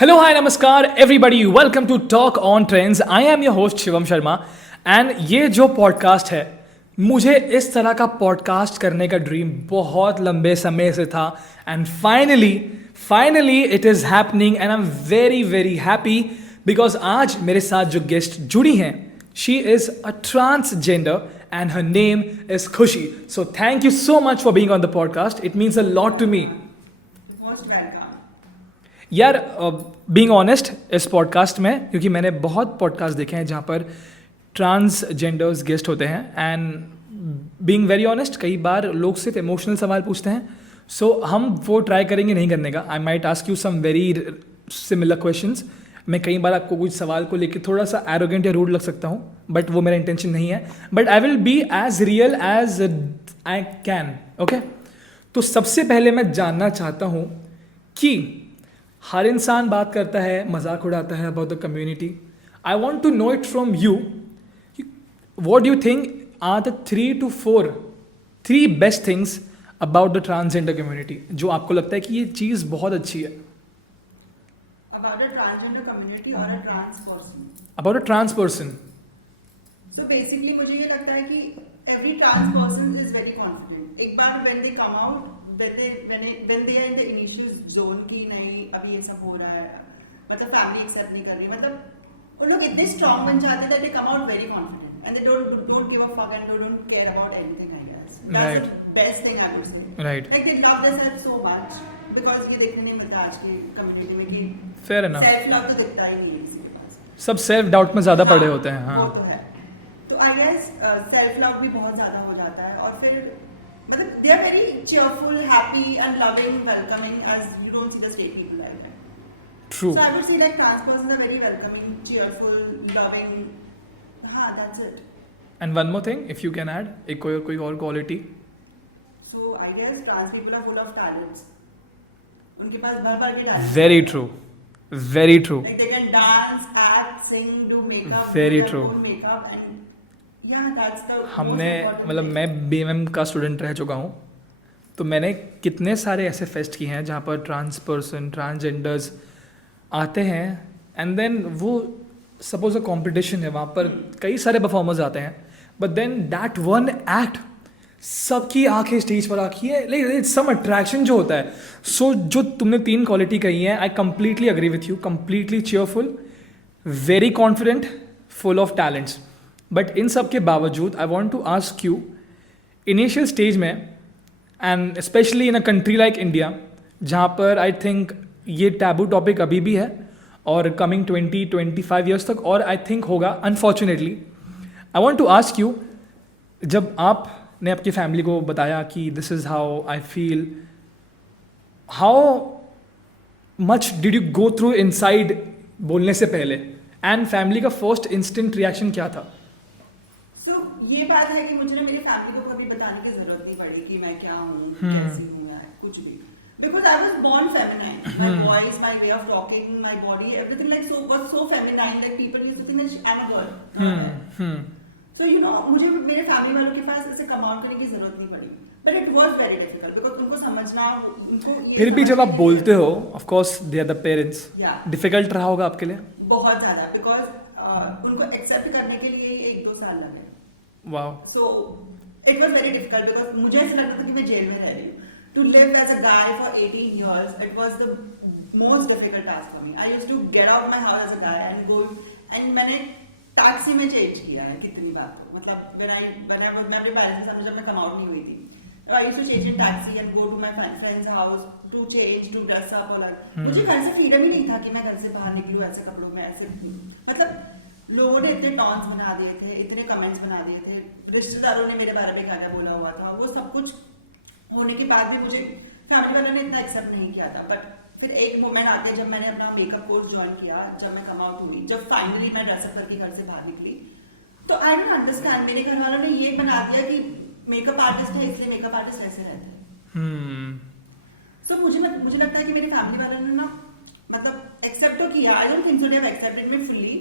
Hello, hi, namaskar, everybody. Welcome to Talk on Trends. I am your host Shivam Sharma and ये जो podcast है, मुझे इस तरह का पॉडकास्ट करने का ड्रीम बहुत लंबे समय से था and finally it is happening and I am very very happy because आज मेरे साथ जो गेस्ट जुड़ी हैं, she is a transgender and her name is Khushi. So thank you so much for being on the podcast. It means a lot to me. Most welcome. यार being honest इस podcast में, क्योंकि मैंने बहुत podcast देखे हैं जहाँ पर ट्रांसजेंडर्स गेस्ट होते हैं एंड बीइंग वेरी ऑनेस्ट कई बार लोग सिर्फ इमोशनल सवाल पूछते हैं. सो हम वो ट्राई करेंगे नहीं करने का. I might ask you some very similar questions. मैं कई बार आपको कुछ सवाल को लेकर थोड़ा सा एरोगेंट या रूड लग सकता हूँ, बट वो मेरा इंटेंशन नहीं है. But I will be as real as I can. Okay, तो सबसे पहले मैं जानना चाहता हूँ कि हर इंसान बात करता है, मजाक उड़ाता है about the community. I want to know it from you. What do you think are the 3 to 4 best things about the transgender community, जो आपको लगता है कि ये चीज़ बहुत अच्छी है? About a transgender community or a trans person? About a trans person. So basically मुझे ये लगता है कि every trans person is very confident. एक बार when they come out, when they are in the initial zone कि नहीं अभी ये सब हो रहा है, मतलब family accept नहीं कर रही, मतलब उन लोग इतने strong बन जाते हैं that they come out very confident and they don't give a fuck and they don't care about anything, I guess. That's Right. the best thing I would say. Right. Like they love themselves so much because ये देखने नहीं मिलता आज की community में कि fair enough. Self love तो दिखता ही नहीं है किसी के पास. सब सेल्फ डाउट में ज़्यादा पड़े होते हैं. वो हाँ, तो है. तो आई गेस सेल्फ लव भी बहुत ज्यादा हो जाता है और फिर मतलब they are very cheerful, happy and loving, welcoming as you don't see the straight people like that. True. So I would say like trans persons are very welcoming, cheerful, loving. हाँ, that's it. And one more thing if you can add, एक कोई और quality. So I guess trans people are full of talents. उनके पास भर के talent. Very true, very true. Like they can dance, act, sing, do makeup, Very do their true. own makeup and yeah, that's the हमने most important मतलब thing. मैं BMM का student रह चुका हूँ, तो मैंने कितने सारे ऐसे फेस्ट किए हैं जहाँ पर ट्रांस पर्सन, ट्रांसजेंडर्स आते हैं एंड देन वो सपोज अ कॉम्पिटिशन है, वहाँ पर कई सारे परफॉर्मर्स आते हैं, but then that one act सबकी आंखें स्टेज पर आकी है. लाइक इट्स सम अट्रैक्शन जो होता है. सो जो तुमने 3 क्वालिटी कही है, I completely agree with you. Completely cheerful, very confident, full of talents. But in सब के बावजूद I want to ask you, initial stage में and specially in a country like India जहाँ पर आई थिंक ये taboo topic अभी भी है और कमिंग 20-25 ईयर्स तक और आई थिंक होगा unfortunately. I want to ask you, जब आपने आपकी फैमिली को बताया कि this is how I feel, how much did you go through inside बोलने से पहले, एंड फैमिली का फर्स्ट इंस्टेंट रिएक्शन क्या था? So, ये बात है कि मुझे ना मेरी फैमिली को कभी बताने की जरूरत नहीं पड़ी कि मैं क्या हूँ, कैसी हूँ, या कुछ भी. Because I was born feminine. My voice, my way of talking, my body, everything like was so feminine. Like people used to think that I'm a girl. So you know, मुझे मेरे फैमिली वालों के पास ऐसे come out करने की जरूरत नहीं पड़ी. But it was very difficult because उनको समझना, उनको ये फिर भी जब आप समझना बोलते हो, of course they are the parents, Yeah. Difficult रहा होगा आपके लिए? बहुत ज्यादा because उनको accept करने के लिए ही 1-2 साल लगे. Wow. So it was very difficult because मुझे ऐसा लगता था कि मैं जेल में रह रही हूँ. To live as a guy for 18 years, it was the most difficult task for me. I used to get out of my house as a guy and go, and मैंने टैक्सी में change किया है कितनी बार. तो मतलब मैं अपने parents के सामने जब मैं कम आउट नहीं हुई थी, I used to change in taxi and go to my friend's house to change, to dress up और मुझे घर से फ्रीडम ही नहीं था कि मैं घर से बाहर निकलूँ ऐसे कपड़ों में, ऐसे मतलब लोगों ने इतने टॉन्स बना दिए थे, इतने कमेंट्स बना दिए थे, रिश्तेदारों ने मेरे बारे में क्या क्या बोला हुआ था, वो सब कुछ होने के बाद भी मुझे फैमिली वालों ने इतना एक्सेप्ट नहीं किया था. बट फिर एक मोमेंट आते जब मैंने अपना मेकअप कोर्स ज्वाइन किया, जब मैं कम आउट हुई, जब फाइनली मैं ड्रेसअप करके घर से बाहर निकली, तो आई डोंट अंडरस्टैंड. मेरे घर वालों ने ये बना दिया कि मेकअप आर्टिस्ट है इसलिए मेकअप आर्टिस्ट ऐसे रहते हैं. सो मुझे लगता है कि मेरी फैमिली वालों ने ना मतलब एक्सेप्ट तो किया. I don't think so they have accepted me fully.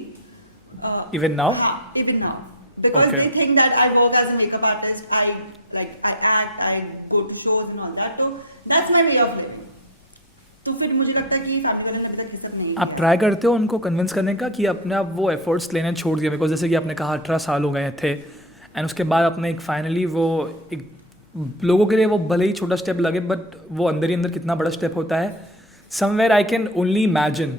Even now? हाँ, even now. Because Okay. they think that I work as a makeup artist, I act, I go to shows and all that. So that's my way of living. तो फिर मुझे लगता है कि family वाले लगता है कि सब नहीं आप ट्राई करते हो उनको कन्विंस करने का कि अपने आप वो एफर्ट्स लेने छोड़ दिए, बिकॉज जैसे कि आपने कहा 18 साल हो गए थे एंड उसके बाद आपने एक फाइनली वो एक लोगों के लिए वो भले ही छोटा स्टेप लगे बट वो अंदर ही अंदर कितना बड़ा स्टेप होता है. Somewhere I can only imagine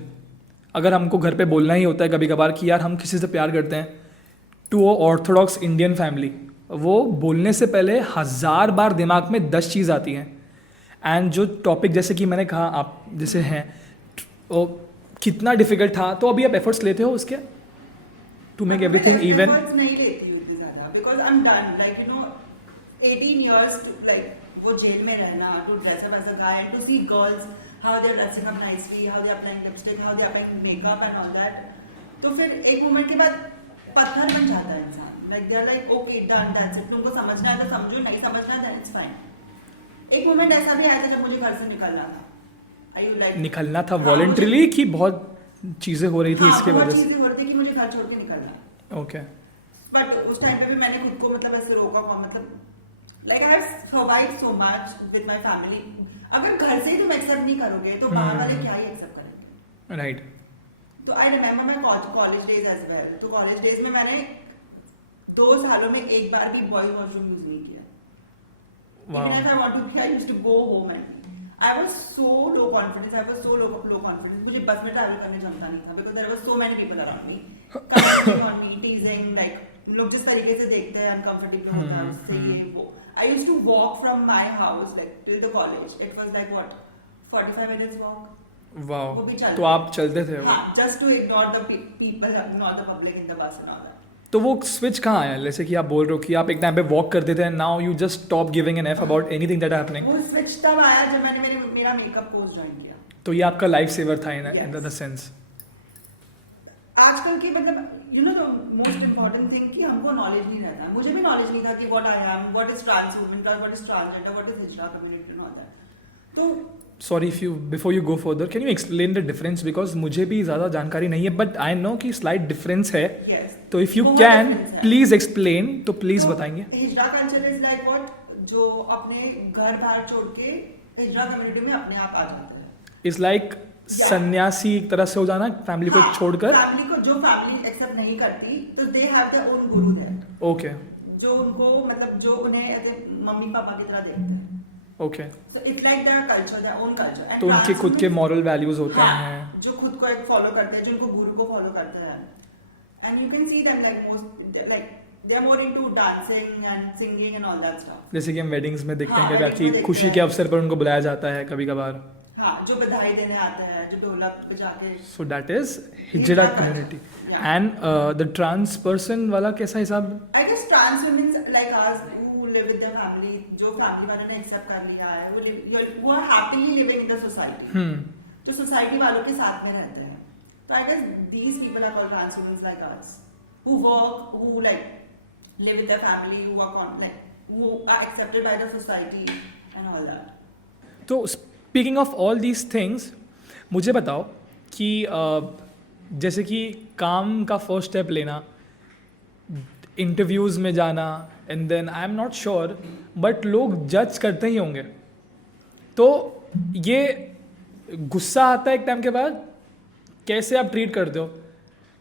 अगर हमको घर पे बोलना ही होता है कभी कभार कि यार हम किसी से प्यार करते हैं, टू ऑर्थोडॉक्स इंडियन फैमिली वो बोलने से पहले 1000 बार दिमाग में 10 चीज़ आती हैं. एंड जो टॉपिक जैसे कि मैंने कहा आप जैसे हैं वो कितना डिफिकल्ट था, तो अभी आप एफर्ट्स लेते हो उसके टू मेक एवरीथिंग इवन? नहीं लेती हूँ इतनी ज़्यादा because I am done like you know 18 years like वो जेल में रहना, to dress up as a guy and to see girls how they are dressing up nicely, how they are applying lipstick, how they are applying makeup and all that. तो फिर एक moment के बाद पत्थर बन जाता है इंसान. Like they are like okay done that's it. तुमको समझना है तो समझो, नहीं समझना है इट्स फाइन. एक मोमेंट ऐसा भी आया था जब मुझे घर से निकलना था. आई यू लाइक निकलना था वॉलंटरीली कि बहुत चीज़ें हो रही थी इसकी वजह से? चीज़ें हो रही थी कि मुझे घर छोड़ के निकलना है. ओके. बट उस टाइम पे भी मैंने खुद को मतलब ऐसे रोका हुआ, मतलब like I have survived so much with my family. अगर घर से ही तुम एक्सेप्ट नहीं करोगे तो बाहर वाले क्या ही एक्सेप्ट करेंगे? राइट. तो I remember my college days as well. तो कॉलेज डेज में मैंने 2 सालों में एक बार भी बॉयज वॉशरूम यूज नहीं किया. Wow. Even if I want to pee, I used to go home and I was so low confidence. I was so low confidence. मुझे बस में ट्रैवल करने जमता नहीं था because there were so many people around me, commenting on me, teasing, like लोग जिस तरीके से देखते हैं uncomfortable होता है उससे ये वो. I used to walk from my house like till the college. It was like what 45 minutes walk. Wow. वो भी चलते. तो आप चलते थे? हाँ, just to ignore the people, ignore the public in the bus and all that. तो वो स्विच कहाँ आया? जैसे कि आप बोल रहे हो कि आप एक टाइम पे वॉक करते थे and now you just stop giving an F about anything that happening. वो स्विच तब आया जब मैंने मेरा मेकअप कोर्स ज्वाइन किया. तो ये आपका लाइफ सेवर था इन द सेंस. आजकल की मतलब you know the most important thing कि हमको नॉलेज नहीं रहता. मुझे भी नॉलेज नहीं था कि what I am, what is trans woman, what is transgender, what is hijra community and all that. तो sorry if you before you go further can you explain the difference, because मुझे भी ज़्यादा जानकारी नहीं है बट आई नो कि slight difference है. Yes, तो if you can please explain, तो प्लीज़ बताएंगे. Hijra culture is like what जो अपने घर बाहर छोड़ के हिजड़ा कम्युनिटी में अपने आप आ जाते हैं. इट्स लाइक सन्यासी एक तरह से हो जाना फैमिली को छोड़कर. फैमिली को जो फैमिली एक्सेप्ट नहीं करती तो they have their own Guru there. Okay. जो उनको मतलब जो उन्हें मम्मी पापा की तरह देखते हैं. Okay. So it's like their culture, their own culture. And तो उनके खुद के मॉरल वैल्यूज होते हाँ, हैं जो खुद को एक फॉलो करते हैं, जिनको गुरु को फॉलो करते हैं. And you can see them like most like they are more into dancing and singing and all that stuff. जैसे कि हम वेडिंग्स में देखते हाँ, हैं weddings कि में खुशी देखते के हैं. अवसर पर उनको बुलाया जाता है कभी कभार. हाँ, जो बधाई देने आते हैं, जो ढोलक बजा के. So that is hijra community. And the trans person वाला कैसा हिसाब? I guess trans women like us who live with their family, जो फैमिली वालों ने एक्सेप्ट कर लिया है, वो are happily living in the society. तो सोसाइटी वालों के साथ में रहते हैं. तो I guess these people are called trans women like us who work, who like live with their family, who are accepted by the society and all that. तो speaking of all these things, मुझे बताओ कि जैसे कि काम का first step लेना, interviews में जाना, and then I am not sure but लोग जज करते ही होंगे. तो ये गुस्सा आता है एक टाइम के बाद, कैसे आप ट्रीट करते हो?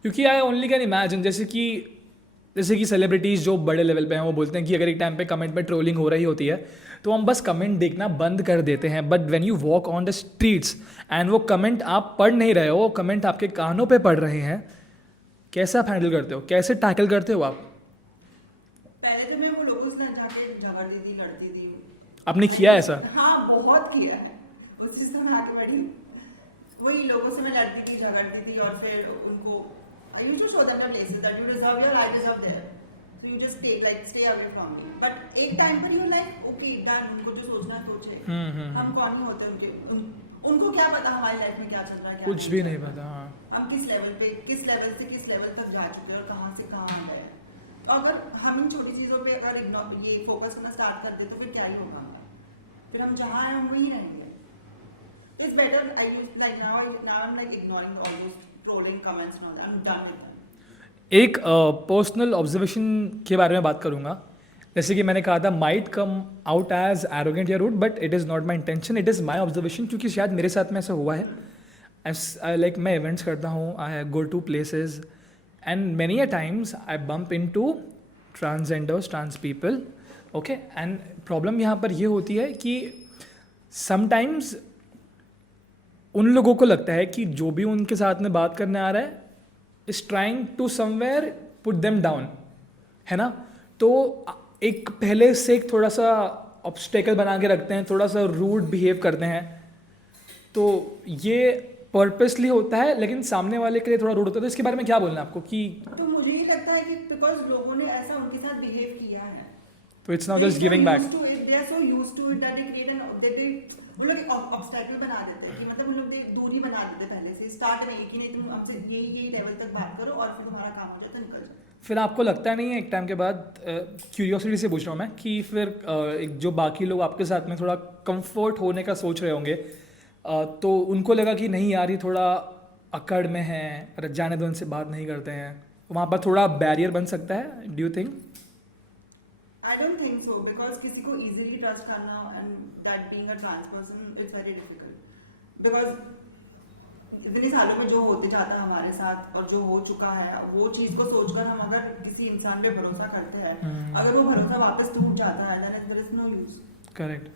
क्योंकि आई ओनली कैन इमेजिन जैसे कि सेलिब्रिटीज़ जो बड़े लेवल पे हैं वो बोलते हैं कि अगर एक टाइम पे कमेंट पे ट्रोलिंग हो रही होती है तो हम बस कमेंट देखना बंद कर देते हैं. But when you walk on the streets and वो कमेंट आप पढ़ नहीं रहे हो, वो कमेंट आपके कानों पे पढ़ रहे हैं, कैसे आप हैंडल करते हो, कैसे टैकल करते हो आप? पहले तो मैं वो लोगों से जाके झगड़ती थी, लड़ती थी. आपने किया ऐसा? हाँ, बहुत किया है. उस चीज़ से मैं आगे बढ़ी. वही लोगों से मैं लड़ती थी, झगड़ती थी और फिर उनको I used to show them the places that you deserve here, I deserve there. So you just stay away from me. But एक टाइम पर you're like, okay, done. उनको जो सोचना सोचे. हम कौन ही होते उनके, उनको क्या पता हमारी लाइफ में क्या चल रहा है, क्या कुछ भी नहीं पता. हाँ. हम किस लेवल से किस लेवल तक जा चुके हैं और कहाँ से कहाँ आ गए. तो अगर हम इन छोटी चीज़ों पे अगर ये फोकस करना स्टार्ट कर दे तो फिर क्या ही होगा हमारा. फिर हम जहाँ आए हम वहीं रहेंगे. It's better. Now I'm like ignoring all those trolling comments now. I'm done with them. एक पर्सनल ऑब्जर्वेशन के बारे में बात करूँगा. जैसे कि मैंने कहा था might come out as arrogant या rude, but it is not my intention, it is my observation, क्योंकि शायद मेरे साथ में ऐसा हुआ है। लाइक मैं इवेंट्स करता हूँ, I go to places and many a times I bump into transgenders, trans people, okay. And problem यहाँ पर ये होती है कि समटाइम्स उन लोगों को लगता है कि जो भी उनके साथ में बात करने आ रहा है is trying to somewhere put them down, है ना। तो एक पहले से एक थोड़ा सा ऑब्स्टेकल बना के रखते हैं, थोड़ा सा रूड बिहेव करते हैं, तो ये पर्पसली होता है, लेकिन सामने वाले के लिए थोड़ा रूड होता है। तो इसके बारे में क्या बोलना है आपको कि तो मुझे ये लगता है कि बिकॉज लोगों ने ऐसा उनके साथ बिहेव किया है, तो it's not just giving back. They are so used to it that they create an वो लोग ऑब्स्टेकल बना देते हैं कि मतलब उन लोग दूरी बना देते हैं पहले से स्टार्ट में, कि नहीं तुम हमसे यही लेवल तक बात करो और फिर तुम्हारा काम हो जाए तो निकल जाए। फिर आपको लगता नहीं है एक टाइम के बाद, क्यूरियोसिटी से पूछ रहा हूँ मैं, कि फिर एक जो बाकी लोग आपके साथ में थोड़ा कंफर्ट होने का सोच रहे होंगे, तो उनको लगा कि नहीं यार ये थोड़ा अकड़ में है, जाने दो, इनसे बात नहीं करते हैं, वहाँ पर थोड़ा बैरियर बन सकता है, do you think? I don't think so because किसी को easily trust करना and that being a trans person it's very difficult because इतने सालों में जो होते जाता है हमारे साथ और जो हो चुका है वो चीज को सोचकर हम अगर किसी इंसान पे भरोसा करते हैं, अगर वो भरोसा वापस टूट जाता है then there is no use. Correct.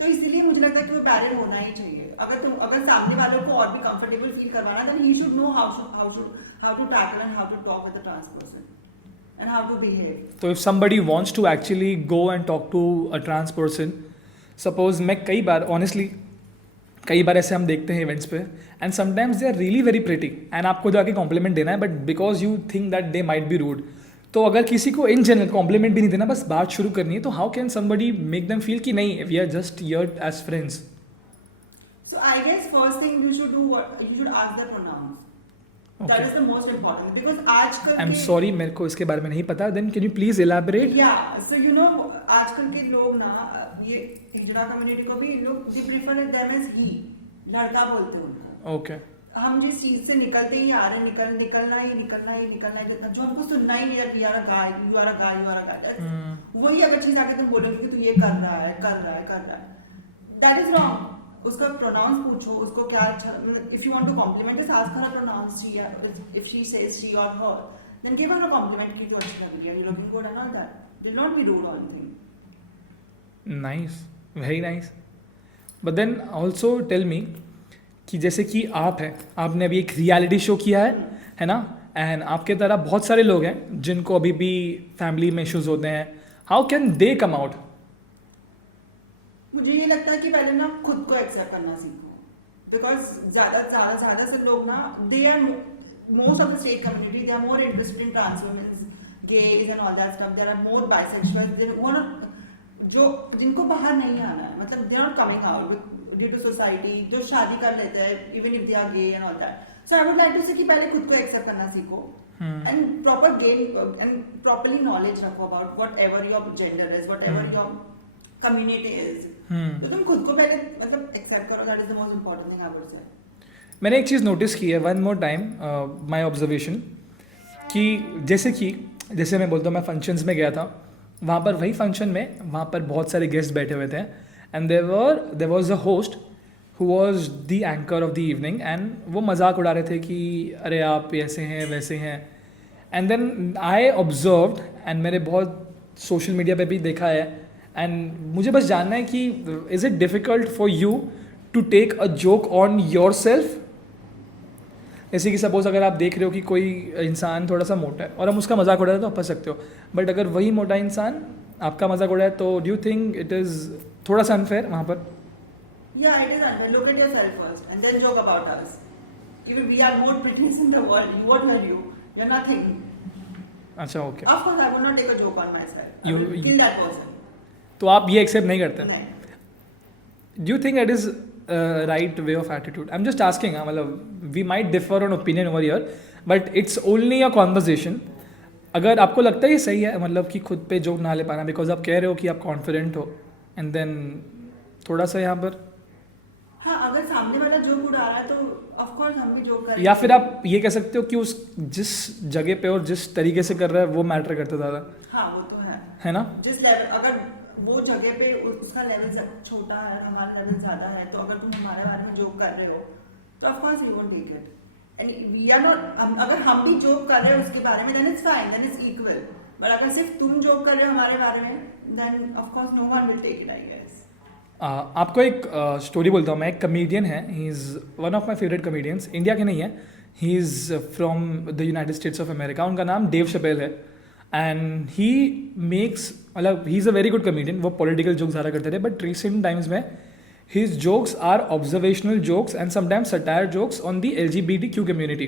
तो इसीलिए मुझे लगता है कि वो बैरियर होना ही चाहिए। अगर सामने वालों को और भी कंफर्टेबल फील करवाना then he should know how to tackle and how to talk with a trans person. And how to behave. So if somebody wants to actually go and talk to a trans person, suppose मैं कई बार honestly कई बार ऐसे हम देखते हैं events पे and sometimes they are really very pretty and आपको जाके कॉम्प्लीमेंट देना है, but because you think that they might be rude, तो अगर किसी को इन जनरल कॉम्प्लीमेंट भी नहीं देना, बस बात शुरू करनी है, तो how can somebody make them feel कि नहीं we are just here as friends? So I guess first thing you should do you should ask their pronouns. That is the most important because आजकल I'm sorry मेरे को इसके बारे में नहीं पता, then can you please elaborate? Yeah, so you know आजकल के लोग ना ये हिजड़ा कम्युनिटी को भी लोग they prefer them as he, लड़का बोलते हैं उनको। Okay. हम जिस चीज से निकलते ही आ रहे हैं निकलना ही जितना जो हमको सुनना ही नहीं है कि यार गाय यू आर अ गाय, वही अगर चीज आके तुम बोलोगे कि तू ये कर रहा है, that is wrong. उसका प्रोनाउंस पूछो, उसको क्या अच्छा, if you want to compliment just ask her pronouns she, if she says she और her then give her a compliment कि तू अच्छी लग रही है, you looking good and all that, will not be rude on thing. Nice, very nice. But then also tell me कि जैसे कि आप हैं, आपने अभी एक रियलिटी शो किया है ना, एंड आपके तरह बहुत सारे लोग हैं जिनको अभी भी फैमिली में इश्यूज होते हैं, how can they come out? मुझे ये लगता है कि पहले ना खुद को एक्सेप्ट करना सीखो, बिकॉज ज्यादा से लोग ना they are most of the state community they are more interested in trans womens, gays and all that stuff, there are more bisexual, वो ना जो जिनको बाहर नहीं आना है, मतलब they are not coming out due to society, जो शादी कर लेते हैं even if they are gay and all that. So I would like to say कि पहले खुद को एक्सेप्ट करना सीखो and proper gain and properly knowledge रखो about whatever your gender is, whatever your community is. तो तुम खुद को पहले मतलब एक्सेप्ट करो, that is the most important thing I would say. मैंने एक चीज़ नोटिस की है, one more time my observation, कि जैसे मैं बोलता हूँ मैं फंक्शंस में गया था, वहाँ पर वही फंक्शन में वहाँ पर बहुत सारे गेस्ट बैठे हुए थे and there was a host who was the anchor of the evening and वो मजाक उड़ा रहे थे कि अरे आप ऐसे हैं वैसे हैं, and then I observed and मैंने बहुत सोशल मीडिया पे भी देखा है, एंड मुझे बस जानना है कि is it difficult for you to take a joke on yourself? जैसे कि सपोज अगर आप देख रहे हो कि कोई इंसान थोड़ा सा मोटा है और हम उसका मजाक उड़ा रहे तो आप हंस सकते हो, बट अगर वही मोटा इंसान आपका मजाक उड़ाए तो do you think it is थोड़ा सा अनफेयर वहाँ पर? Yeah, it is unfair. Look at yourself first and then joke about us. Even we are more prettiest in the world. What are you? You're nothing. अच्छा, okay. Of course, I would not take a joke on myself. I You- will kill that person. तो आप ये accept नहीं करते? नहीं. Do you think it is right way of attitude? I am just asking, मतलब we might differ on opinion over year, but it's only a conversation. अगर आपको लगता है ये सही है, मतलब कि खुद पे जोक ना ले पाना, बिकॉज आप कह रहे हो कि आप कॉन्फिडेंट हो, एंड देन थोड़ा सा यहाँ पर, हाँ, अगर सामने वाला जोक उड़ा रहा है तो ऑफ कोर्स हम भी जोक करेंगे। या फिर आप ये कह सकते हो कि उस जिस जगह पे और जिस तरीके से कर रहा है वो मैटर करता ज़्यादा। हाँ, वो तो है। है ना? जिस लेवल, अगर वो जगह पे उसका लेवल छोटा है, हमारा लेवल ज्यादा है, तो अगर तुम हमारे बारे में जोक कर रहे हो तो of course we won't take it and we are not, अगर हम भी जोक कर रहे हो उसके बारे में then it's fine, then it's equal, but अगर सिर्फ तुम जोक कर रहे हो हमारे बारे में then of course no one will take it, I guess. आपको एक स्टोरी बोलता हूँ मैं। एक कमेडियन है, he is one of my favourite comedians, India के नहीं है, he is from the United States of America. उनका नाम डेव शपेल है एंड ही मेक्स, मतलब he is a very good comedian. वो पॉलिटिकल जोक्स ज़्यादा करते थे, बट रिसेंट टाइम्स में his jokes are observational jokes and sometimes satire jokes on the LGBTQ community.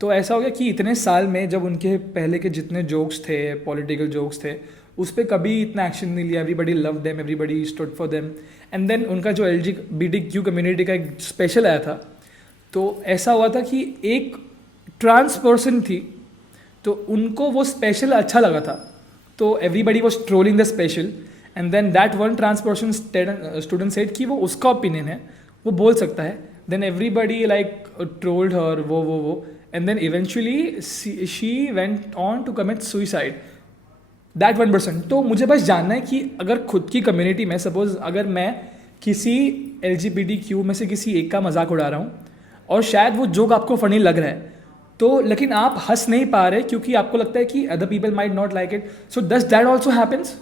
तो ऐसा हो गया कि इतने साल में जब उनके पहले के जितने जोक्स थे, पॉलिटिकल जोक्स थे, उस पर कभी इतना एक्शन नहीं लिया। Everybody love them, everybody stood for them. And then उनका जो LGBTQ कम्युनिटी का एक स्पेशल आया था, तो ऐसा हुआ था कि एक ट्रांस पर्सन थी, तो उनको वो स्पेशल अच्छा लगा था, तो everybody was trolling the special and then that one trans person student said कि वो उसका ओपिनियन है, वो बोल सकता है। Then everybody like trolled her, वो and then eventually she went on to commit suicide, that 1%। तो मुझे बस जानना है कि अगर खुद की कम्युनिटी में, सपोज अगर मैं किसी LGBTQ में से किसी एक का मजाक उड़ा रहा हूँ और शायद वो जोक आपको फनी लग रहा है, तो लेकिन आप हंस नहीं पा रहे क्योंकि आपको लगता है कि other people might not like it, so does that also happens?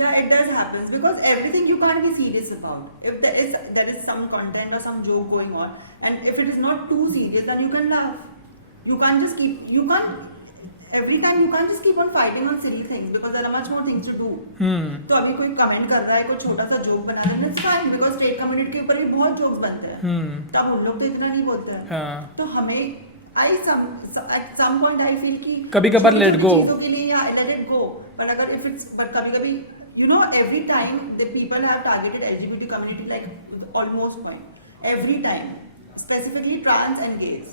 Yeah, it does happen because everything you can't be serious about. If there is some content or some joke going on, and if it is not too serious, then you can laugh. You can't every time you can't just keep on fighting on silly things because there are much more things to do. तो अभी कोई comment कर रहा है, कोई छोटा सा joke बना रहा है, it's fine because straight community के ऊपर भी बहुत जोक्स बनते हैं, तब उन लोग तो इतना नहीं बोलते हैं। तो हमें at some point I feel कि कभी-कभार let go, चीजों के लिए let it go, but अगर but कभी-कभी you know every time the people have targeted LGBT community like almost point every time, specifically trans and gays.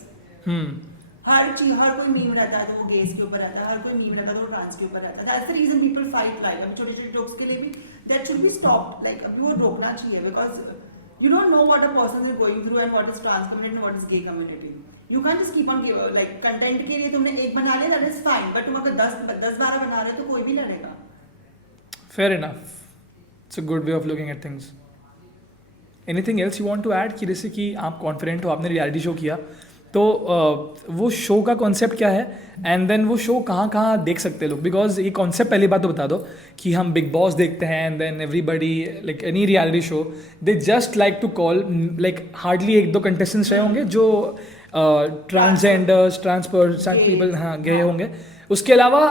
हर कोई meme रहता है तो वो गेज के ऊपर रहता है, हर कोई मीम रहता है तो वो ट्रांस के ऊपर रहता है। That's the reason people fight, like अब छोटे-छोटे जोक्स के लिए भी that should be stopped, like अभी वो रोकना चाहिए because you don't know what a person is going through and what is trans community and what is gay community. You can't just keep on like content के लिए तुमने एक बना लिया that is fine, but तुम अगर 10-12 बना रहे हो तो कोई भी लड़ेगा। Fair enough. It's a good way of looking at things. Anything else you want to add? कि जैसे कि आप कॉन्फिडेंट हो, आपने रियलिटी शो किया, तो वो शो का कॉन्सेप्ट क्या है एंड देन वो शो कहाँ कहाँ देख सकते हैं लोग? बिकॉज ये कॉन्सेप्ट पहली बात तो बता दो कि हम बिग बॉस देखते हैं and then everybody like any reality show they just like to call, like hardly 1-2 contestants रहे होंगे जो ट्रांसजेंडर्स, ट्रांस पीपल, हाँ, गए होंगे। उसके अलावा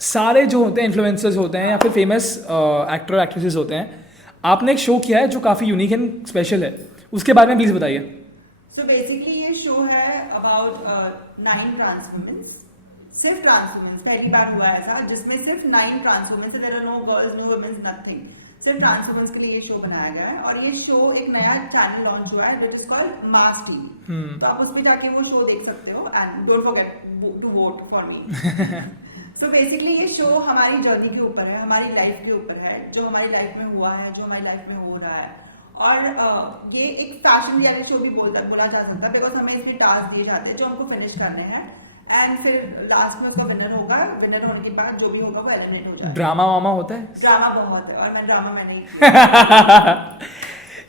सारे जो होते हैं इन्फ्लुएंसर्स होते हैं या फिर फेमस एक्टर एक्ट्रेसेस होते हैं। आपने एक शो किया है जो काफ़ी यूनिक एंड स्पेशल है, उसके बारे में प्लीज़ बताइए। So basically ये शो है about 9 trans women, सिर्फ ट्रांस वुमेन्स, पहली बार हुआ ऐसा जिसमें सिर्फ 9 trans womens, there are no girls, no womens, nothing, सिर्फ ट्रांस वुमेन्स के लिए ये शो बनाया गया है। और ये शो एक नया चैनल लॉन्च हुआ है which is called mass TV, तो आप उसमें जाके वो शो देख सकते हो and don't forget to vote for me. So basically ये शो हमारी जर्नी के ऊपर है, हमारी लाइफ के ऊपर है, जो हमारी लाइफ में हुआ है, जो हमारी लाइफ में हो रहा है। और ये एक फैशन रियलिटी शो भी बोला जा सकता है बिकॉज हमें इसमें टास्क दिए जाते हैं जो हमको फिनिश करने हैं एंड फिर लास्ट में उसका विनर होगा, विनर होने के बाद जो भी होगा वो एलिमिनेट हो जाएगा। ड्रामा वामा होता है? ड्रामा बहुत है और मैं ड्रामा मैंने किया।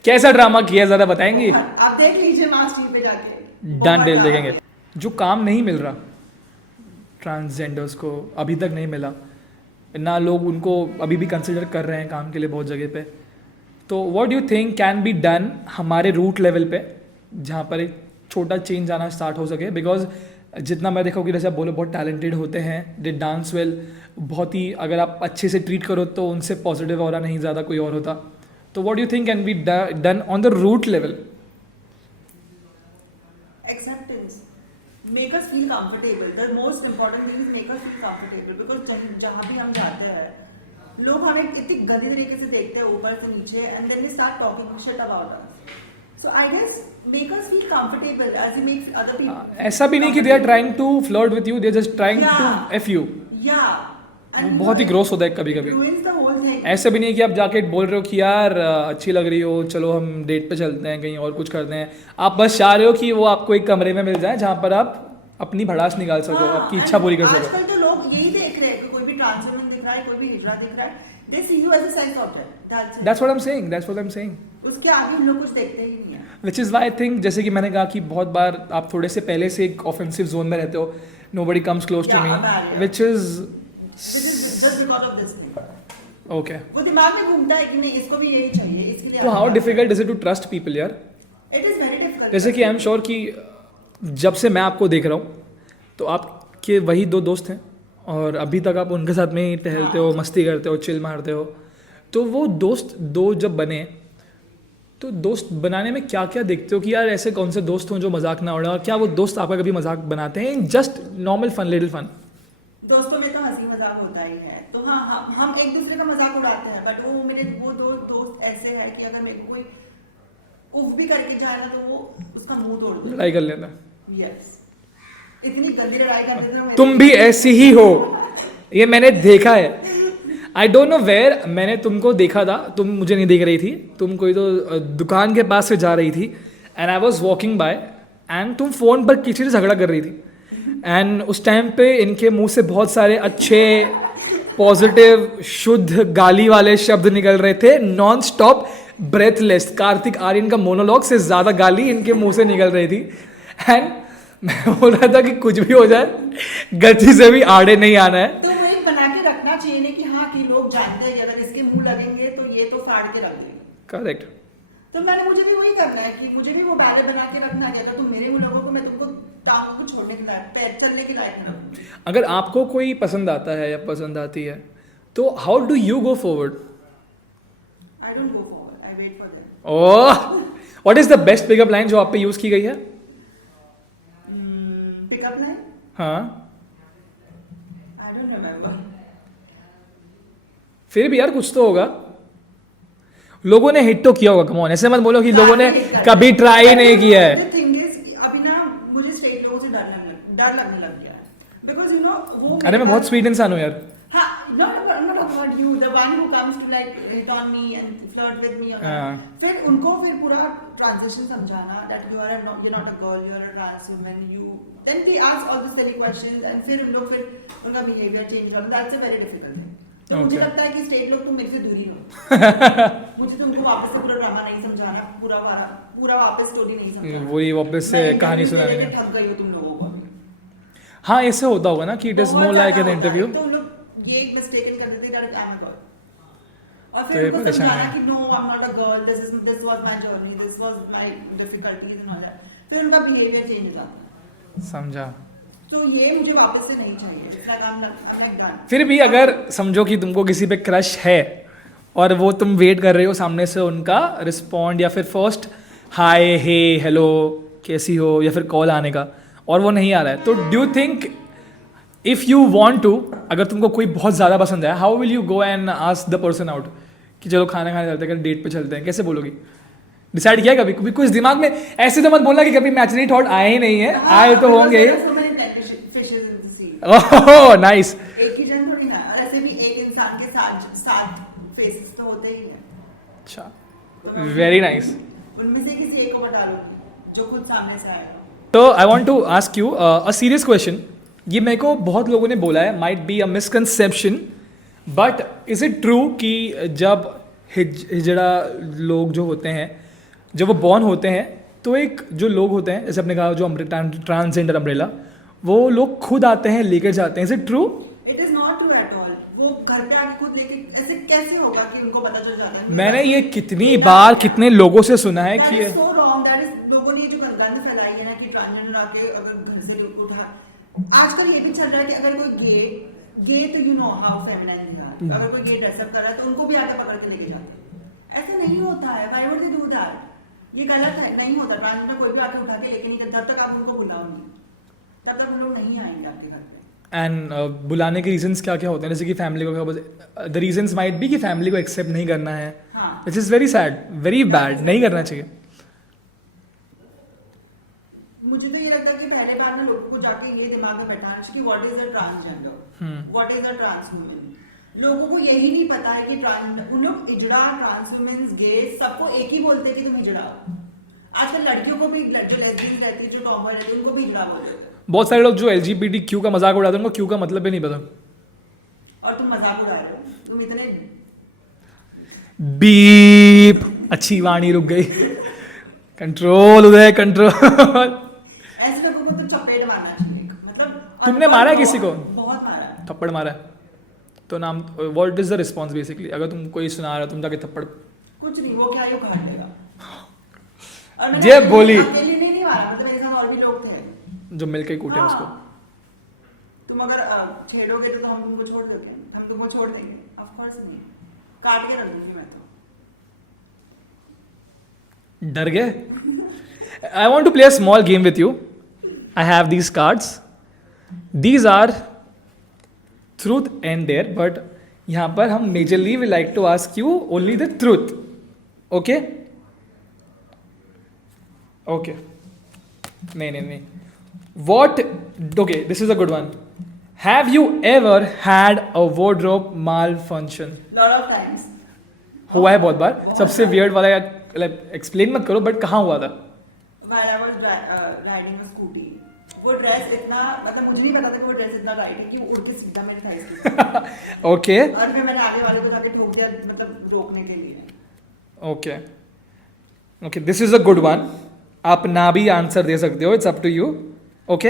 कैसा ड्रामा किया जरा बताएंगी? आप देख लीजिए मास टीवी पे जाके, डन डील देखेंगे। जो काम नहीं मिल रहा ट्रांसजेंडर्स को, अभी तक नहीं मिला ना, लोग उनको अभी भी कंसिडर कर रहे हैं काम के लिए बहुत जगह पे, तो what do you think can be done हमारे रूट लेवल पे जहाँ पर एक छोटा चेंज आना स्टार्ट हो सके? बिकॉज जितना मैं देखा कि जैसे आप बोलो बहुत टैलेंटेड होते हैं, दे डांस वेल, बहुत ही अगर आप अच्छे से ट्रीट करो तो उनसे पॉजिटिव हो रहा नहीं ज़्यादा कोई और होता, तो what do you think can be done on the root level? Acceptance. Make us feel comfortable. The most important thing is make us feel comfortable because जहाँ भी हम जाते हैं लोग हमें इतनी गंदी तरीके से देखते हैं ऊपर से नीचे and then they start talking shit about us. So I guess make us feel comfortable as you make other people. ऐसा भी नहीं कि they are trying to flirt with you, they are just trying to f you. Yeah. And बहुत ही gross होता है कभी कभी। ruins the whole thing. ऐसा भी नहीं कि आप जाके बोल रहे हो कि यार अच्छी लग रही हो, चलो हम डेट पे चलते हैं, कहीं और कुछ करते हैं। आप बस चाह रहे हो कि वो आपको एक कमरे में मिल जाए जहाँ पर आप अपनी भड़ास निकाल सको, आपकी इच्छा पूरी कर सको। आजकल तो लोग यही देख रहे हैं कि कोई भी ट्रांसजेंडर दिख रहा है, कोई भी दिख रहा है, they see you as a sex object. That's it. That's what I'm saying. उसके आगे हम लोग कुछ देखते ही नहीं है. Which is why I think, जैसे कि मैंने कहा कि बहुत बार आप थोड़े से पहले से एक ऑफेंसिव जोन में रहते हो, nobody comes close to Yeah, me, a barrier. which is Just because of this thing. okay. वो दिमाग में घूमता है कि नहीं इसको भी यही चाहिए, इसके लिए. तो how difficult is it to trust people यार? It is very difficult. जैसे कि आई एम श्योर कि जब से मैं आपको देख रहा हूँ तो आपके वही 2 दोस्त हैं और अभी तक आप उनके साथ में ही टहलते हो, मस्ती करते हो, चिल मारते हो. तो वो दोस्त 2 जब बने तो दोस्त बनाने में क्या क्या देखते हो कि यार ऐसे कौन से दोस्त हों जो मजाक ना उड़े, और क्या वो दोस्त आपका कभी मजाक बनाते हैं? Just normal fun, little fun. दोस्तों में तो हंसी मजाक होता ही है, तो हाँ हम एक दूसरे का मजाक उड़ाते हैं, बट वो मेरे वो 2 दोस्त ऐसे हैं कि अगर मेरे को कोई उफ भी करके जाए ना तो वो उसका मुंह तोड़ दे. लड़ाई कर लेना. यस, इतनी गंदी लड़ाई कर देते हैं. तुम भी ऐसी ही हो, ये मैंने देखा है. आई डोंट नो वेयर, मैंने तुमको देखा था, तुम मुझे नहीं देख रही थी, तुम कोई तो दुकान के पास से जा रही थी and I was walking by and तुम फ़ोन पर किसी से झगड़ा कर रही थी. एंड उस टाइम पे इनके मुंह से बहुत सारे अच्छे पॉजिटिव शुद्ध गाली वाले शब्द निकल रहे थे, non stop breathless. Kartik Aaryan का मोनोलॉग से ज़्यादा गाली इनके मुंह से निकल रही थी. एंड मैं बोल रहा था कि कुछ भी हो जाए गलती से भी आड़े नहीं आना है. तो वो एक बना के रखना चाहिए ना कि हाँ कि लोग जानते हैं कि अगर इसके मुंह लगेंगे तो ये तो फाड़ के रख देंगे. करेक्ट. तो मुझे भी वही करना है कि मुझे भी वो बैरियर बना के रखना है. अगर तुम मेरे मुंह लगोगे मैं तुमको टांग को छोड़ने के लायक, पैर चलने के लायक नहीं रखूंगी. अगर आपको कोई पसंद आता है या पसंद आती है तो how do you go forward? I don't go forward, I wait for them. Oh, what is the best pickup line जो आप पे यूज की गई है? Pickup line? हाँ, आई डोंट रिमेम्बर. फिर भी यार कुछ तो होगा. लोगों ने हिट तो किया होगा. कम ऑन, ऐसे मत बोलो कि लोगों ने कभी ट्राई नहीं किया है. The thing is, अभी ना मुझे स्ट्रेट लोगों से डर लगने लग गया है. Because you know वो. अरे मैं बहुत स्वीट इंसान हूँ यार. हाँ, not about you, the one who comes to like hit on me and flirt with me. फिर उनको फिर पूरा transition समझाना that you're not a girl, you're a trans woman. Then they ask all the silly questions and फिर लोग फिर उनका behavior change करना. That's a very difficult thing. तो मुझे लगता है कि स्ट्रेट लोग तुम मेरे से दूरी हो. मुझे तुमको वापस से पूरा ड्रामा नहीं समझाना, पूरा वापस स्टोरी नहीं समझाना. वही वापस से कहानी सुनानी है. थक गई हो तुम लोगों को. हाँ, ऐसे होता होगा ना कि it is more like an interview. तो लोग ये मिस्टेकन कर देते हैं that I am a girl. और तो फिर ये उनको परेशानी समझाना है. कि no I am not a girl, this was my journey, this was my difficulties and all that. फिर उनका बिहेवियर चेंज हो जाता है. समझा. तो ये मुझे वापस से नहीं चाहिए. It's like I am like done. फिर भी अगर समझो कि तुमको किसी पे क्रश है और वो तुम वेट कर रहे हो सामने से उनका रिस्पॉन्ड या फिर फर्स्ट हाय हे हेलो कैसी हो या फिर कॉल आने का, और वो नहीं आ रहा है, तो do you think if you want to, अगर तुमको कोई बहुत ज़्यादा पसंद है, how will you go and ask the person out कि चलो खाना खाने चलते हैं, डेट पे चलते हैं? कैसे बोलोगी? डिसाइड किया कभी? कभी कुछ दिमाग में ऐसे तो मत बोलना कि कभी मैचनी थॉट आए ही नहीं है. आए तो होंगे. Oh nice. एक ही जन थोड़ी ना, और ऐसे भी एक इंसान के साथ फेसेस तो होते ही हैं. अच्छा, तो वेरी नाइस. उनमें से किसी एक को बता लो जो खुद सामने से आएगा. तो I want to ask you a serious question. ये मेरे को बहुत लोगों ने बोला है, might be a misconception, but is it true कि जब हिजड़ा लोग जो होते हैं, जब वो बॉर्न होते हैं, तो एक जो लोग होते हैं, जैसे आपने कहा जो ट्रांसजेंडर अम्ब्रेला, वो लोग खुद आते हैं लेकर जाते हैं. Is it true? It is not true at all. वो घर पे आके खुद लेके, ऐसे कैसे होगा कि उनको पता चल जाता है? मैंने ये कितनी बार कितने लोगों से सुना है कि That is so wrong. That is, लोगों ने जो गंद फैलाई है ना कि ट्रांसजेंडर आके अगर घर से उठा. आजकल ये भी चल रहा है कि अगर कोई गे तो you know how feminine they are. अगर कोई गे ड्रेसअप कर रहा है तो उनको भी आके पकड़ के लेके जाते हैं. ऐसा नहीं होता है. Why would they do that? ये गलत है. नहीं होता. ट्रांसजेंडर कोई भी आके उठा के लेके नहीं जाता. जब तक आप उनको बुलाओ नहीं, तब तक उन लोग नहीं आएंगे आपके घर पे. एंड बुलाने के रीजंस क्या क्या होते हैं? जैसे कि फैमिली को, द रीजंस माइट बी कि फैमिली को एक्सेप्ट नहीं करना है, which is very sad, very bad. नहीं करना चाहिए. मुझे तो ये लगता है कि पहले बार में लोगों को जाके ये दिमाग में बैठाना चाहिए कि what is a transgender, what is a trans women. लोगों को यही नहीं पता है कि उन लोग इजड़ा, ट्रांस वुमेन्स, गे सबको एक ही बोलते हैं कि तुम इजड़ा. आजकल लड़कियों को भी, जो लेस्बियन रहती है, जो टॉमर रहती है, उनको भी इजड़ा बोलते हैं. बहुत सारे लोग जो LGBTQ का मजाक उड़ाते हैं उनको क्यू का मतलब भी नहीं पता. और तुम मजाक उड़ा रहे हो. तुम इतने बीप, अच्छी वाणी रुक गई। कंट्रोल उदय, कंट्रोल। ऐसे लोगों को तो चपेट मारना चाहिए, मतलब तुमने मारा है किसी को? बहुत मारा है। थप्पड़ मारा है तो नाम, what is the response basically? अगर तुम कोई सुना रहा है तुम जाके थप्पड़, कुछ नहीं, वो क्या ही उखाड़ लेगा। और मैंने जे बोली अकेले नहीं मारा, मतलब मेरे साथ और भी लोग थे जो मिलके कूटे हाँ। उसको। तुम अगर छेड़ोगे तो हम तुमको छोड़ दोगे, हम तुमको छोड़ देंगे? ऑफ कोर्स नहीं, काट के रख दूंगी मैं तो। डर गए? I want to play a small game with you. I have these cards, these are truth and dare, but यहाँ पर हम majorly we like to ask you only the truth. Okay okay, नहीं, what, okay this is a good one. Have you ever had a wardrobe malfunction? Lot of times हुआ है बहुत बार। सबसे weird वाला explain मत करो, बट कहाँ हुआ था? While I was riding a scooty, वो ड्रेस इतना, मतलब मुझे नहीं पता था कि वो ड्रेस इतना टाइट है कि वो उड़ के सीधा मेरे थाइस पे। ओके और फिर मैंने आगे वाले को जाके ठोक दिया, मतलब रोकने के लिए। Okay okay, this is a good one. आप ना भी आंसर दे सकते हो, it's up to you. Okay,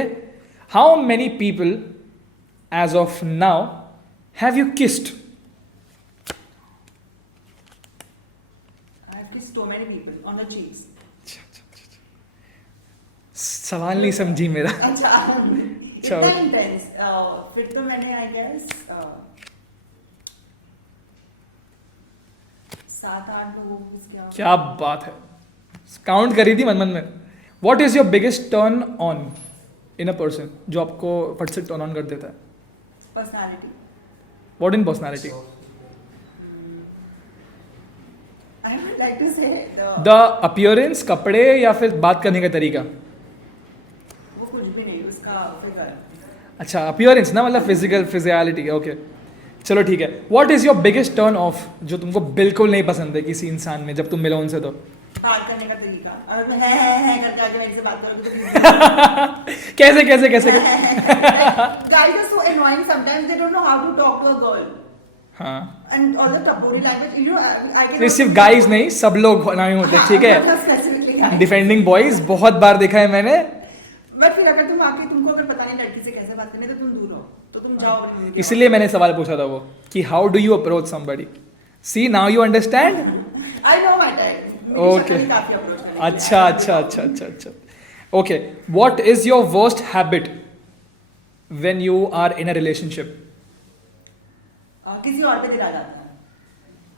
how many people as of now have you kissed? I have kissed so many people on the cheeks. सवाल नहीं समझी मेरा। अच्छा, इतना इंटेंस। फिर तो मैंने आई गेस 7-8 लोगों को क्या बात है, काउंट करी थी मन मन में। What is your biggest turn on in a person, जो आपको फट से टर्न ऑन कर देता है? Personality. What in personality? I would like to say the appearance, कपड़े, या फिर बात करने का तरीका? वो कुछ भी नहीं, उसका फिगर। अच्छा, अपीयरेंस ना, मतलब फिजिकल फिजिकलिटी। ओके चलो ठीक है। What is your biggest turn off, जो तुमको बिल्कुल नहीं पसंद है किसी इंसान में जब तुम मिलो उनसे? तो बात करने का तरीका, अगर मैं है करके आके मेरे से बात करोगे तो कैसे कैसे कैसे? guys are so annoying sometimes, they don't know how to talk to a girl हाँ, and all the tabori language, you know, I can तो सिर्फ गाइस नहीं, सब लोग नहीं होते, ठीक है? स्पेसिफिकली डिफेंडिंग बॉयज बहुत बार देखा है मैंने। बट फिर अगर तुम आके, तुमको अगर पता नहीं लड़की से कैसे बात करनी है, तो तुम दूर रहो, तो तुम जाओ अपनी जिंदगी। इसलिए मैंने सवाल पूछा था वो कि how do you approach somebody. See now you understand? I know my type. Okay. काफी अप्रोच करने अच्छा अच्छा अच्छा अच्छा अच्छा। Okay, what is your worst habit when you are in a relationship? किसी और पे दिला जाता है।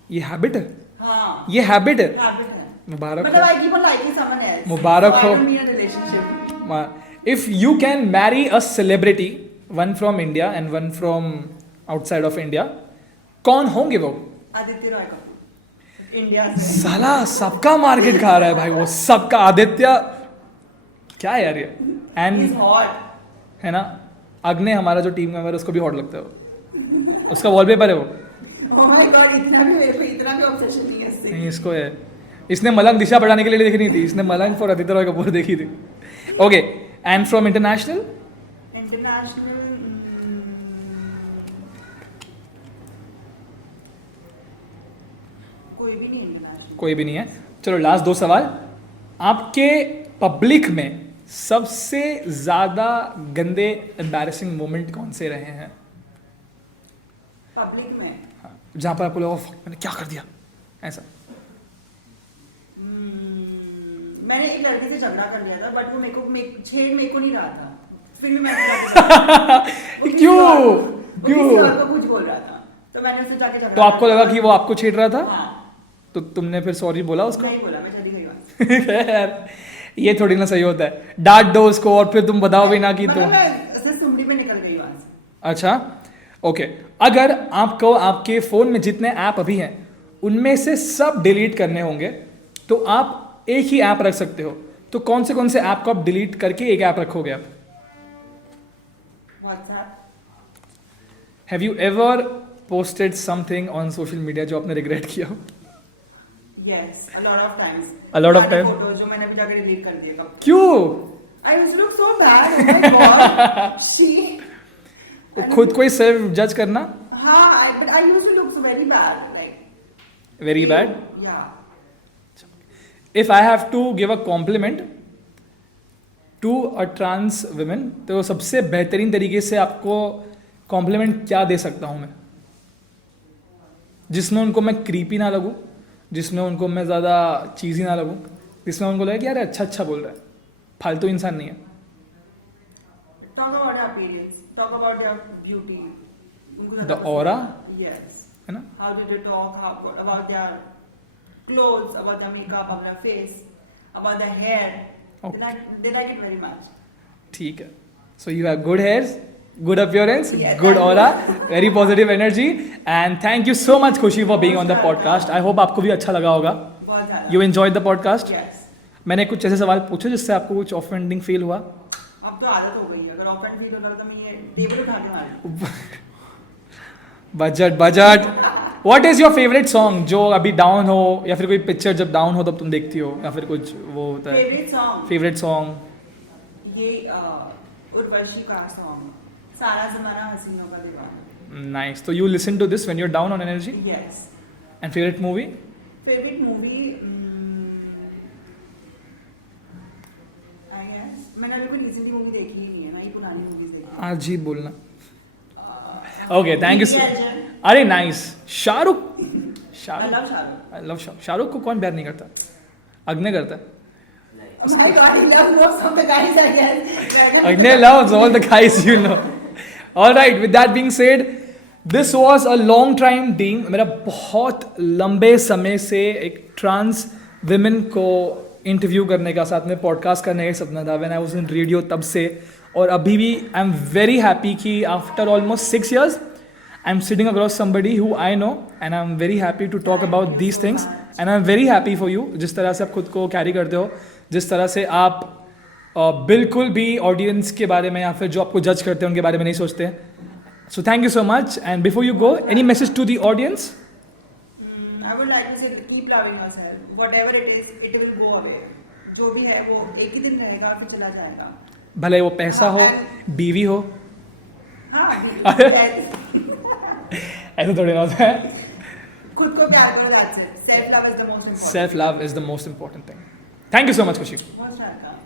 ये हैबिट है? हाँ, ये हैबिट है? हैबिट है। मुबारक मतलब हो। I keep on liking someone else. Mubarak So I हो। don't need a relationship. If you can marry a celebrity, one from India and one from outside of India, कौन होंगे वो? आदित्य रॉय कपूर, इंडिया से। साला सबका मार्केट खा रहा है भाई वो, सबका। आदित्य क्या है यार ये? He's and hot. है ना, अग्ने हमारा जो टीम मेंबर है उसको भी हॉट लगता है वो, उसका वॉलपेपर है वो। Oh my God, इतना भी मेरे को इतना भी obsession नहीं है इससे। नहीं, इसको है। इसने मलंग दिशा बढ़ाने के लिए देखी नहीं थी, इसने मलंग फॉर आदित्य रॉय कपूर देखी थी। Okay, and from international? International, कोई भी नहीं international. कोई भी नहीं है। चलो लास्ट 2 सवाल। आपके पब्लिक में सबसे ज्यादा गंदे एम्बैरेसिंग मोमेंट कौन से रहे हैं? Public में जहाँ पर आपको लगा "Fuck, मैंने क्या कर दिया", ऐसा? मैंने एक लड़के से झगड़ा कर लिया था, बट वो छेड़ मेरे को नहीं रहा था, फिर भी मैंने क्यों को कुछ बोल रहा था, तो मैंने उससे जाके झगड़ा। तो आपको लगा कि वो आपको छेड़ रहा था? हाँ, तो तुमने फिर सॉरी बोला उसको? नहीं बोला, मैं चली गई वहाँ से। यार ये थोड़ी ना सही होता है, डांट दो उसको और फिर तुम बताओ भी ना कि तो। मतलब मैं ऐसे सुमड़ी में निकल गई वहाँ से। अच्छा ओके, अगर आपको आपके फोन में जितने ऐप अभी हैं उनमें से सब डिलीट करने होंगे तो आप एक ही ऐप रख सकते हो, तो कौन से ऐप को आप डिलीट करके एक ऐप रखोगे आप? WhatsApp। Have you ever posted something on social media जो आपने रिग्रेट किया हो? Yes, a lot of times. A lot of times? Photo जो मैंने अभी जाकर डिलीट कर दिए कब। क्यों? I used to look so bad. Oh my God. She. खुद को ही सेल्फ जज करना? हाँ, but I used to look so very bad, like. Very bad. Yeah. If I have to give a compliment to a trans women, तो सबसे बेहतरीन तरीके से आपको कॉम्प्लीमेंट क्या दे सकता हूँ मैं, जिसमें उनको मैं क्रीपी ना लगूँ, जिसमें उनको मैं ज़्यादा चीज़ी ना लगूँ, जिसमें उनको लगे कि यार अच्छा बोल रहा है, फालतू इंसान नहीं है. Talk about their appearance. Talk about their beauty. उनको The ज़्यादा aura, Yes. है ना. How did they talk? About their clothes, about their makeup, about their face, about their hair. Okay. They like it very much. ठीक है. So you have good hairs, good appearance, Yes, good I aura, do. very positive energy, and thank you so much Khushi for being on the podcast. I hope आपको भी अच्छा लगा होगा. बहुत ज़्यादा. You enjoyed the podcast. Yes. मैंने कुछ ऐसे सवाल पूछे जिससे आपको कुछ ऑफेंडिंग फील हुआ. अब तो आदत हो गई है. अगर ऑफेंड फील होता तो मैं ये टेबल उठा के मारूं. Budget. What is your favorite song जो अभी डाउन हो, या फिर कोई पिक्चर जब डाउन हो तब तुम देखती हो, या फिर कुछ वो होता है Favorite song. Favourite song? ये उर्वशी का सॉन्ग सारा ज़माना हसीनों का दीवाना. नाइस. तो you listen to this when you are down on energy. Yes. And favourite movie? Favorite movie. I guess मैंने अभी कोई रिसेंटली मूवी देखी ही नहीं है. मैं ये पुरानी मूवीज देखी. आज ही बोलना. Okay, thank you. Legend. अरे nice. Shahrukh. I love Shahrukh. I love Shahrukh को कौन प्यार नहीं करता? अग्ने करता है. Oh my God, he loves most of the guys, I guess. Agne loves all the guys you know. All right, with that being said, this was a long time dream. मेरा बहुत लंबे समय से एक ट्रांस विमेन को interview करने का, साथ में पॉडकास्ट करने का सपना था. When I was in radio तब से, और अभी भी आई एम वेरी हैप्पी कि after almost 6 years I am sitting across somebody who I know, and I am very happy to talk about these things, and I am very happy for you. जिस तरह से आप खुद को carry करते हो, जिस तरह से आप बिल्कुल भी ऑडियंस के बारे में या फिर जो आपको जज करते हैं उनके बारे में नहीं सोचते. So thank you so much. And before you go, any message to the audience? I would like to say keep loving yourself. Whatever it is, it will go away. जो भी है वो एक ही दिन रहेगा फिर चला जाएगा. भले वो पैसा हो, बीवी हो, हाँ. ऐसा थोड़ी ना होता है. खुद को प्यार करो. That's it. Self love is the most important. Self love is the most important thing. Thank you so much, Khushi. Most welcome.